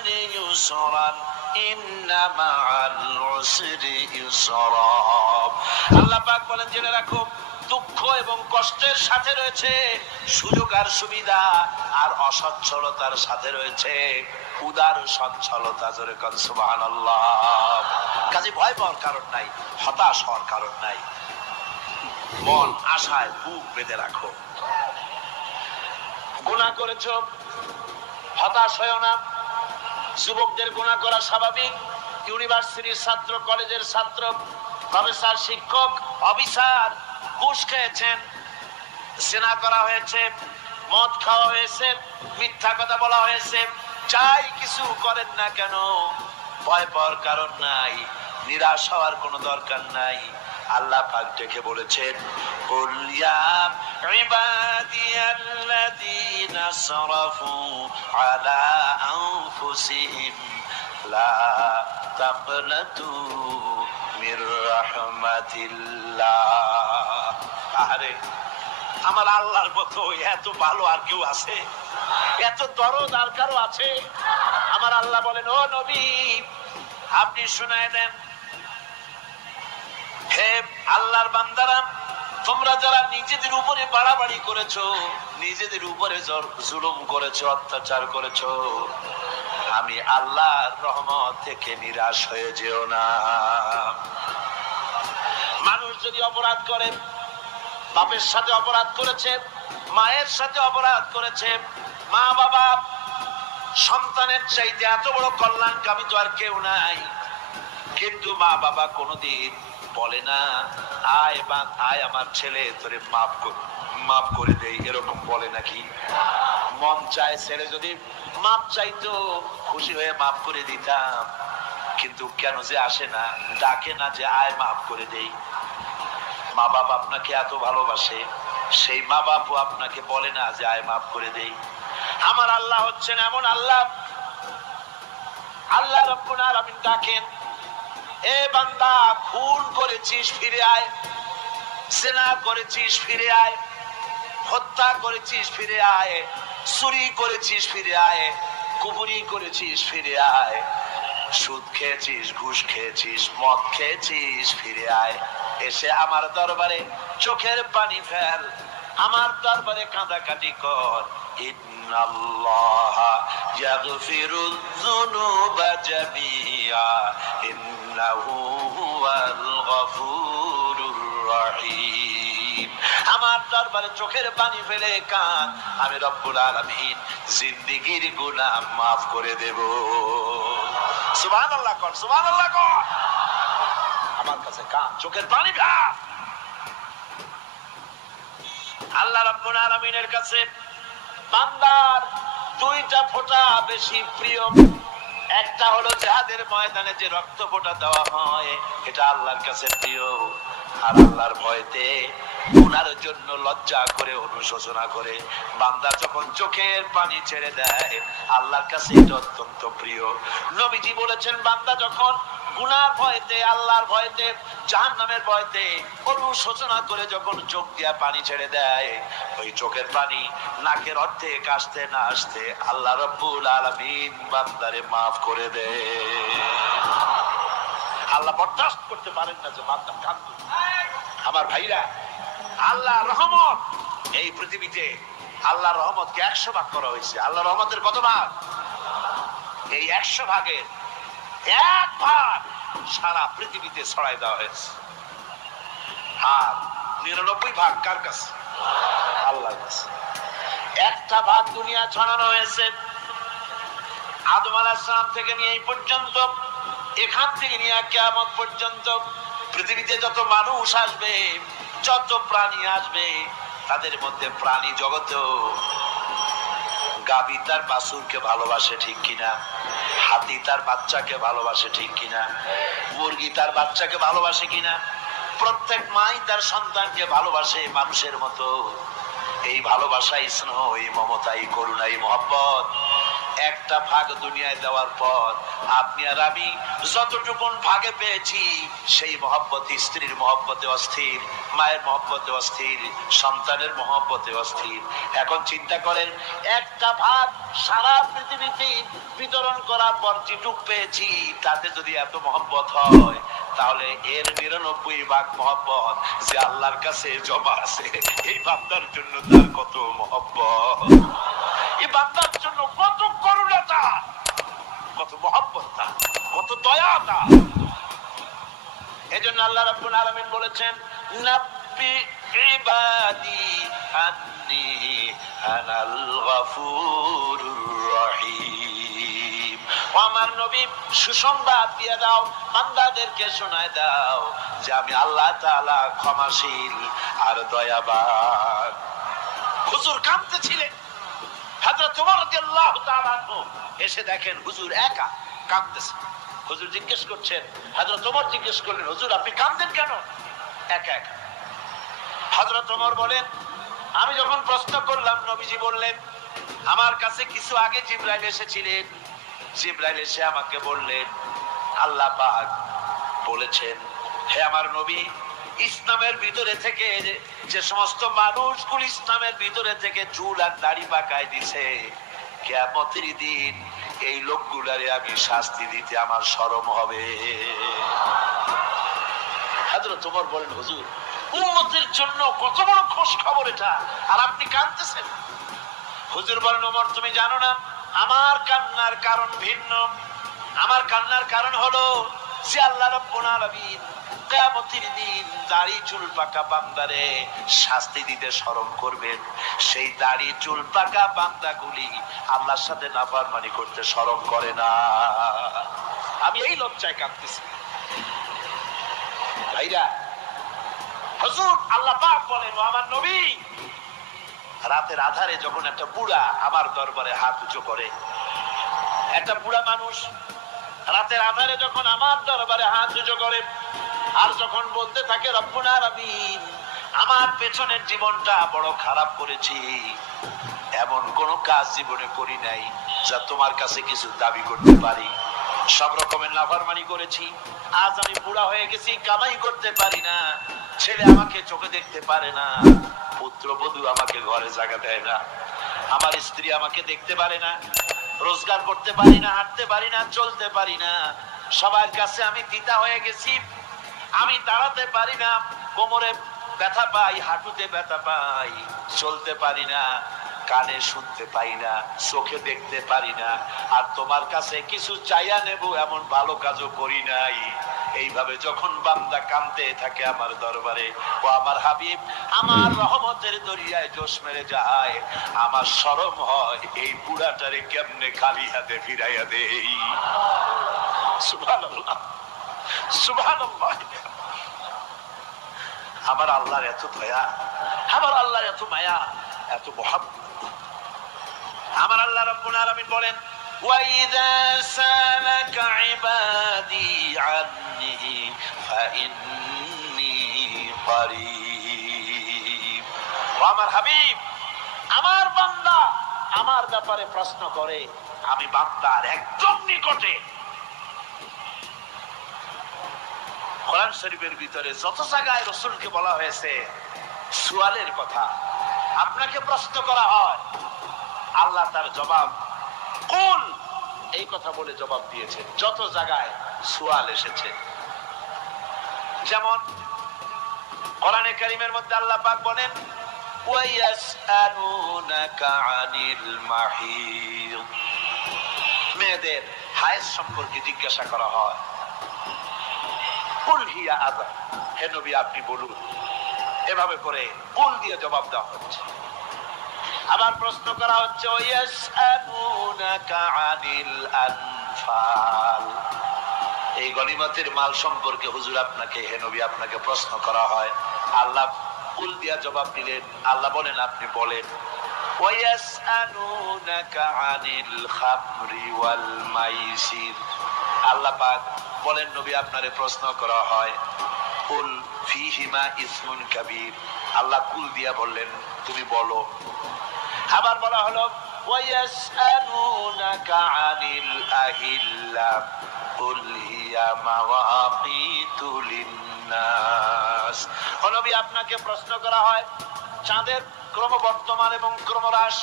উসরি ইউসরান ইন্না মাআল উসরি ইউসরা। আল্লাহ পাক বলেন জেনে রাখো দুঃখ এবং কষ্টের সাথে রয়েছে সুযোগ আর সুবিধা, আর অসচ্ছলতার সাথে রয়েছে উদার সচ্ছলতা। জোরে কোন সুবহানাল্লাহ। কাজে ভয় পাওয়ার কারণ নাই, হতাশ হওয়ার কারণ নাই, মন আশায় বুক বেঁধে রাখো। গুনাহ করেছো, হতাশ হয়ো না। যুবকদের গুনাহ করা স্বাভাবিক। ইউনিভার্সিটির ছাত্র, কলেজের ছাত্র, প্রফেসর, শিক্ষক, অফিসার ঘুষ খেয়েছেন, জিনা করা হয়েছে, মদ খাওয়া হয়েছে, মিথ্যা কথা বলা হয়েছে, যাই কিছু করেন না কেন ভয় পাওয়ার কারণ নাই, নিরাশ হওয়ার কোনো দরকার নাই। আল্লাহ পাক ডেকে বলেছেন কুল ইয়া ইবাদিয়াল্লাযীনা আসরাফু আলা আনফুসিহিম লা তাকনাতু মির রাহমাতিল্লাহ। আরে আমার আল্লাহর মতো এত ভালো আর কেউ আছে? এত দরদ আর কারো আছে? আমার আল্লাহ বলেন ও নবী আপনি শুনায় দেন, হে আল্লাহর বান্দারা, তোমরা যারা নিজেদের উপরে বাড়াবাড়ি করেছো, নিজেদের উপরে জুলুম করেছো, অত্যাচার করেছো, আমি আল্লাহর রহমত থেকে নিরাশ হয়ে যেও না। মানুষ যদি অপরাধ করে, বাপের সাথে অপরাধ করেছে, মায়ের সাথে অপরাধ করেছে, মা বাবা সন্তানের চাইতে এত বড় কল্যাণকামী তো আর কেউ নাই, কিন্তু মা বাবা কোনোদিন বলে না আয় আমার ছেলে তোরে মাফ করে দেই, এরকম বলে নাকি? মন চায় ছেলে যদি মাপ চাইতো খুশি হয়ে মাফ করে দিতাম, কিন্তু কেন যে আসে না, ডাকে না যে আয় মাফ করে দেই। মা বাবা আপনাকে এত ভালোবাসে, সেই মা বাপও আপনাকে বলে না যে আয় মাফ করে দেই। আমার আল্লাহ হচ্ছেন এমন আল্লাহ, আল্লাহ রাব্বুল আলামিন ডাকেন, এ বান্দা খুন করেছিস ফিরে আয়, জিনা করেছিস ফিরে আয়, হত্যা করেছিস ফিরে আয়, চুরি করেছিস ফিরে আয়, কুফরি করেছিস ফিরে আয়, সুদ খেয়েছিস, ঘুষ খেয়েছিস, মদ খেয়েছিস ফিরে আয়, এসে আমার দরবারে চোখের পানি ফেল, আমার দরবারে কাঁদাকাটি কর। ইন্নাল্লাহা ইয়াগফিরুয যুনুবা জামিআ ইন্নাহু হুয়াল গফুরুর রহিম। আমার দরবারে চোখের পানি ফেলে কাঁদ, আমি রব্বুল আলামিন জিন্দেগীর গুনাহ মাফ করে দেব। সুবহানাল্লাহ কর, সুবহানাল্লাহ কর। আমার কাছে কাঁদ, চোখের পানি ফেল। আল্লাহ রাব্বুল আলামিনের কাছে বান্দার দুইটা ফোঁটা বেশি প্রিয়। একটা হলো জিহাদের ময়দানে যে রক্ত ফোঁটা দেওয়া হয়, এটা আল্লাহর কাছে প্রিয়। আর আল্লাহর ভয়তে গুনার জন্য লজ্জা করে, অনুশোচনা করে বান্দা যখন চোখের পানি ছেড়ে দেয়, আল্লাহর কাছে এটা অত্যন্ত প্রিয়। নবীজি বলেছেন বান্দা যখন গুনার ভয়তে, আল্লাহর ভয়তে, জাহান্নামের ভয়তে অনুশোচনা করে যখন চোখ দিয়া পানি ছেড়ে দেয়, ওই চোখের পানি নাকের অর্ধেক আসতে না আসতে আল্লাহ রাব্বুল আলামিন বান্দারে মাফ করে দেয়। আল্লাহ বরদাস্ত করতে পারেন না যে বান্দা কাঁদে। আমার ভাইরা, আল্লাহ রহমত এই পৃথিবীতে, আল্লাহ রহমতকে 100 ভাগ করা হয়েছে। আল্লাহ রহমতের কত ভাগ? এই 100 ভাগের 1 ভাগ সারা পৃথিবীতে ছড়াই দেওয়া হয়েছে। আর 99 ভাগ কার কাছে? আল্লাহর কাছে। একটা ভাগ দুনিয়া ছড়ানো হয়েছে আদম আলাইহিস সালাম থেকে নিয়ে এই পর্যন্ত, এখান থেকে নিয়ে কিয়ামত পর্যন্ত পৃথিবীতে যত মানুষ আসবে, যত প্রাণী আসবে, তাদের মধ্যে প্রাণী জগতেও গাভী তার বাছুরকে ভালোবাসে ঠিক কিনা, হাতি তার বাচ্চাকে ভালোবাসে ঠিক কিনা, মুরগি তার বাচ্চাকে ভালোবাসে কিনা, প্রত্যেক মাই তার সন্তানকে ভালোবাসে মানুষের মতো। এই ভালোবাসা, স্নেহ, এই মমতা, এই করুণা, এই মহব্বত একটা ভাগ দুনিয়ায় দেওয়ার পর আপনি আর আমি যতটুকুন ভাগে পেয়েছি সেই মহব্বত, স্ত্রীর মহব্বতে অস্থির, মায়ের মহব্বতে অস্থির, সন্তানের মহব্বতে অস্থির। এখন চিন্তা করেন, একটা ভাগ সারা পৃথিবীতে বিতরণ করার পর যেটুক পেয়েছি তাতে যদি এত মহব্বত হয়, তাহলে এর ৯৯ ভাগ মহব্বত যে আল্লাহর কাছে জমা আছে, এই বান্দার জন্য তার কত মহব্বত, এই বান্দার জন্য কত করুণাটা, কত মহব্বতটা, কত দয়াটা। এজন্য আল্লাহ রাব্বুল আলামিন বলেছেন, নাব্বি ইবাদি আন্নী আনাল গফুরুর রহিম। আমার নবী সুসংবাদ দিয়ে দাও, বান্দাদেরকে শোনায় দাও যে আমি আল্লাহ তাআলা ক্ষমাশীল আর দয়াবান। হুজুর কাঁদতেছিলেন, হযরত ওমর রাদিয়াল্লাহু তাআলা এসে দেখেন হুজুর একা কাঁদতেছে। হুজুর জিজ্ঞেস করছেন, হযরত ওমর জিজ্ঞেস করলেন, হুজুর আপনি কাঁদতেন কেন একা একা? হযরত ওমর বলেন, আমি যখন প্রশ্ন করলাম নবীজি বললেন, আমার কাছে কিছু আগে জিবরাইল এসেছিলেন। জিবরাইল এসে আমাকে বললেন, আল্লাহ পাক বলেছেন, হে আমার নবী, ইসলামের ভিতরে থেকে যে সমস্ত মানুষগুলো ইসলামের ভিতরে থেকে চুল আর দাড়ি পাকায় দিছে, কিয়ামতের দিন এই লোকগুলারে আমি শাস্তি দিতে আমার শরম হবে। হযরত ওমর বলেন, হুজুর উম্মতের জন্য কত বড় খুশ খবর এটা, আর আপনি কাঁদতেছেন। হুজুর বলেন, ওমর তুমি জানো না আমার কান্নার কারণ ভিন্ন। আমার কান্নার কারণ হলো যে আল্লাহ রাব্বুল আলামিন কিয়ামতের দিন দাড়ি চুল পাকা বান্দারে শাস্তি দিতে শরম করবেন। সেই দাড়ি চুল পাকা বান্দাগুলি আল্লাহর সাথে নাফরমানি করতে শরম করে না। আমি এই লজ্জায় কাঁদতেছি। ভাইরা, হুজুর আল্লাহ পাক বলেন, আমার নবী রাতের আধারে যখন একটা বুড়া আমার দরবারে হাত উঁচু করে, একটা বুড়া মানুষ রাতের আধারে যখন আমার দরবারে হাত উঁচু করে আর যখন বলতে থাকে, রব্বুল আলামিন আমার পেছনের জীবনটা বড় খারাপ করেছি, এমন কোন কাজ জীবনে করি নাই যা তোমার কাছে কিছু দাবি করতে পারি, সব রকমের নাফরমানি করেছি, আজ আমি বুড়া হয়ে গেছি, কামাই করতে পারি না, ছেলে আমাকে চোখে দেখতে পারে না, পুত্রবধূ আমাকে ঘরে জায়গা দেয় না, আমার স্ত্রী আমাকে দেখতে পারে না, রোজগার করতে পারি না, হাঁটতে পারি না, চলতে পারি না, সবার কাছে আমি তিতা হয়ে গেছি, আমি দাঁড়াতে পারি না, কোমরে ব্যথা পাই, হাঁটুতে ব্যথা পাই, চলতে পারি না, কানে শুনতে পাই না, চোখে দেখতে পারি না, আর তোমার কাছে কিছু চাইয়া নেব এমন ভালো কাজও করি নাই। এইভাবে যখন বান্দা কাঁদতে থাকে আমার দরবারে, ও আমার হাবিব আমার রহমতের দরিয়ায় জোশ মেরে যায়, আমার শরম হয় এই বুড়াটারে কেমনে খালি হাতে ফিরাইয়া দেই। সুবহানাল্লাহ, সুবহানাল্লাহ। আমার আল্লাহর এত দয়া, আমার আল্লাহর এত মায়া, এত মহব্বত। আমার আল্লাহ রাব্বুল আলামিন বলেন, وَإِذَا سَأَلَكَ عِبَادِي عَنِّي فَإِنِّي قَرِيبٌ। আমার হাবিব আমার বান্দা আমার ব্যাপারে প্রশ্ন করে, আমি বান্দার একদম নিকটে। কোরআন শরীফের ভিতরে যত জায়গায় রাসূলকে বলা হয়েছে সুয়ালের কথা, আপনাকে প্রশ্ন করা হয়, আল্লাহ তার জবাব কুল এই কথা বলে জবাব দিয়েছেন। যত জায়গায় সুয়াল এসেছে, যেমন কোরআনে কারীমের মধ্যে আল্লাহ পাক বলেন, ওয়ায়াসআলুনাকা আনিল মাহিদ, মেয়েদের হায়েজ সম্পর্কে জিজ্ঞাসা করা হয়, কুল হিয়া আযা, হে নবী আপনি বলুন। এভাবে করে কুল দিয়ে জবাব দেওয়া হচ্ছে। আবার প্রশ্ন করা হচ্ছে, ওয়ায়াসআলুনাকা আনিল আনফাল, এই গনিমতের মাল সম্পর্কে হুজুর আপনাকে, হে নবী আপনাকে প্রশ্ন করা হয়। আল্লাহ কুল দিয়া জবাব দিলেন। আল্লাহ বলেন আপনি বলেন। ওয়ায়াসআলুনাকা আনিল খামরি ওয়াল মাইসির, আল্লাহ পাক বলেন নবী আপনারে প্রশ্ন করা হয়, কুল ফীহিমা ইসমুন কাবীর, আল্লাহ কুল দিয়া বললেন তুমি বলো। আবার বলা হলো ويسألونك عن الأهلة قل هي مواقيت للناس ও নবী আপনাকে প্রশ্ন করা হয় চাঁদের ক্রমবর্ধমান এবং ক্রমহ্রাস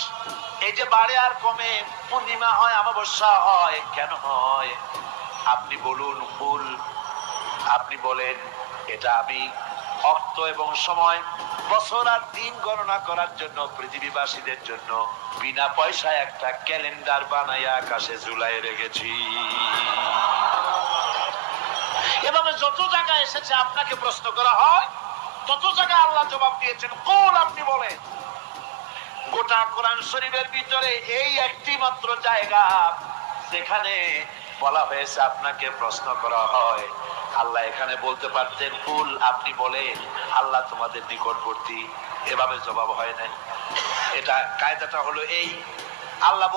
এই যে বাড়ে আর কমে পূর্ণিমা হয় অমাবস্যা হয় কেন হয় আপনি বলুন কুল আপনি বলেন এটা আমি অর্থ এবং সময় বছর আর দিন গণনা করার জন্য পৃথিবীবাসীদের জন্য বিনা পয়সায় একটা ক্যালেন্ডার বানাইয়া আকাশে ঝুলাই রেখেছি এভাবে যত জায়গায় এসেছে আপনাকে প্রশ্ন করা হয় তত জায়গায় আল্লাহ জবাব দিয়েছেন কুল আপনি বলেন গোটা কোরআন শরীফের ভিতরে এই একটি মাত্র জায়গা যেখানে বলা হয়েছে আপনাকে প্রশ্ন করা হয় আল্লাহ এখানে বলতে পারতেন কুল আপনি বলেন আল্লাহ তোমাদের নিকটবর্তী এভাবে জবাব হয় না এটা কায়দাটা হলো এই আল্লাহ